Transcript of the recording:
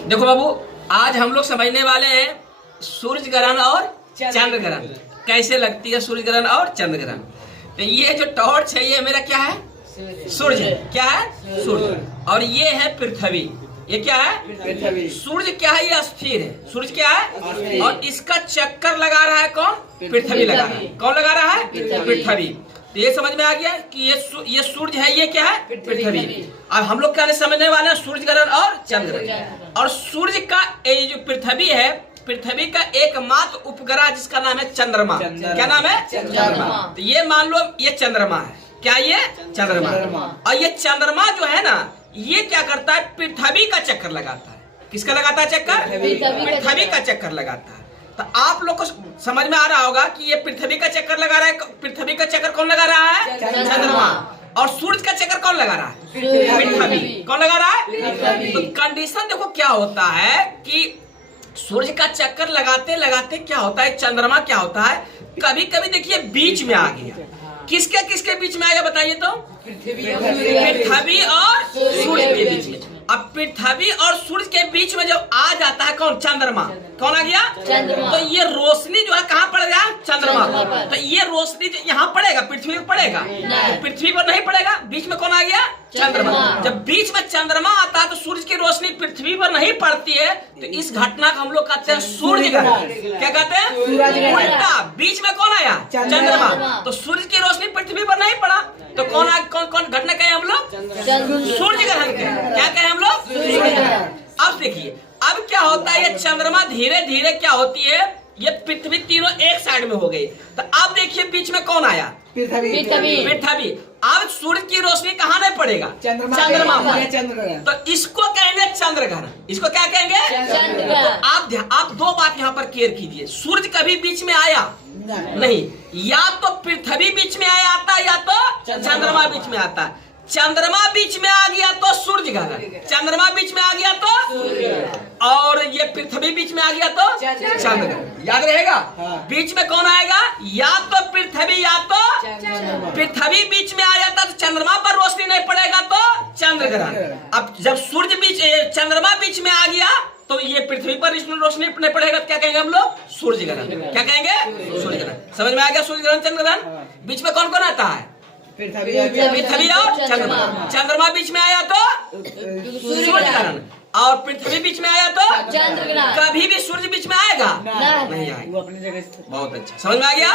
देखो बाबू, आज हम लोग समझने वाले हैं सूर्य ग्रहण और चंद्र ग्रहण कैसे लगती है। सूर्य ग्रहण और चंद्र ग्रहण। तो ये जो टॉर्च है ये मेरा क्या है? सूर्य। क्या है? सूर्य। और ये है पृथ्वी। ये क्या है? पृथ्वी। सूर्य क्या है? ये स्थिर है। सूर्य क्या है? और इसका चक्कर लगा रहा है कौन? पृथ्वी लगा रहा है। कौन लगा रहा है? पृथ्वी। तो ये समझ में आ गया कि ये सूर्य है, ये क्या है? पृथ्वी। अब हम लोग क्या समझने वाले हैं? सूर्य ग्रहण और चंद्र ग्रहण। और सूर्य का ये जो पृथ्वी है, पृथ्वी का एकमात्र उपग्रह जिसका नाम है चंद्रमा। क्या नाम है? चंद्रमा। तो ये मान लो ये चंद्रमा है। क्या ये? चंद्रमा। और ये चंद्रमा जो है ना, ये क्या करता है? पृथ्वी का चक्कर लगाता है। किसका लगाता है चक्कर? पृथ्वी का चक्कर लगाता है। तो आप लोग को समझ में आ रहा होगा कि ये पृथ्वी का चक्कर लगा रहा है। पृथ्वी का चक्कर कौन लगा रहा है? चंद्रमा। और सूर्य का चक्कर कौन लगा रहा है? पृथ्वी। कौन लगा रहा है? तो कंडीशन देखो क्या होता है कि सूर्य का चक्कर लगाते लगाते क्या होता है, चंद्रमा क्या होता है, कभी कभी देखिए बीच में आ गया। किसके बीच में आया बताइए तो? पृथ्वी और सूर्य के बीच में। अब पृथ्वी और सूर्य के बीच में जब आ जाता है कौन? चंद्रमा। कौन आ गया? चंद्रमा। तो ये रोशनी जो है कहाँ पड़ेगा? चंद्रमा पर। तो ये रोशनी यहाँ पड़ेगा, पृथ्वी पर पड़ेगा? तो पृथ्वी पर नहीं पड़ेगा। बीच में कौन आ गया? चंद्रमा। जब बीच में चंद्रमा आता है तो सूर्य की रोशनी पृथ्वी पर नहीं पड़ती है। तो इस घटना को हम लोग कहते हैं सूर्य ग्रहण। क्या कहते हैं? उल्टा बीच में कौन आया? चंद्रमा। तो सूर्य की रोशनी पृथ्वी पर नहीं पड़ा तो कौन घटना कहे हम लोग? सूर्य ग्रहण के। क्या कहे हम लोग? अब देखिए अब क्या होता है, ये चंद्रमा धीरे धीरे क्या होती है, ये पृथ्वी तीनों एक साइड में हो गई। तो अब देखिए बीच में कौन आया? पृथ्वी। अब सूर्य की रोशनी कहाँ नहीं पड़ेगा? चंद्रमा पर। तो इसको कहेंगे चंद्र ग्रहण। इसको क्या कहेंगे? तो आप दो बात यहाँ पर क्लियर कीजिए। सूर्य कभी बीच में आया नहीं, या तो पृथ्वी बीच में आया आता, या तो चंद्रमा बीच में आता। चंद्रमा बीच में आ गया तो सूर्य ग्रहण, चंद्रमा बीच में आ गया तो, और ये पृथ्वी बीच में आ गया तो चंद्र ग्रहण। याद रहेगा? बीच में कौन आएगा? या तो पृथ्वी, या तो पृथ्वी बीच में आ जाता तो चंद्रमा पर रोशनी नहीं पड़ेगा तो चंद्र ग्रहण। अब जब सूर्य बीच चंद्रमा बीच में आ गया तो ये पृथ्वी पर रोशनी नहीं पड़ेगा, क्या कहेंगे हम लोग? सूर्य ग्रहण। क्या कहेंगे? सूर्य ग्रहण। समझ में आ गया? सूर्य ग्रहण, चंद्र ग्रहण। बीच में कौन कौन आता है? पृथ्वी और चंद्रमा। चंद्रमा बीच में आया तो सूर्य ग्रहण, और पृथ्वी बीच में आया तो चंद्र ग्रहण। कभी भी सूर्य बीच में आएगा नहीं आएगा। बहुत अच्छा, समझ में आ गया?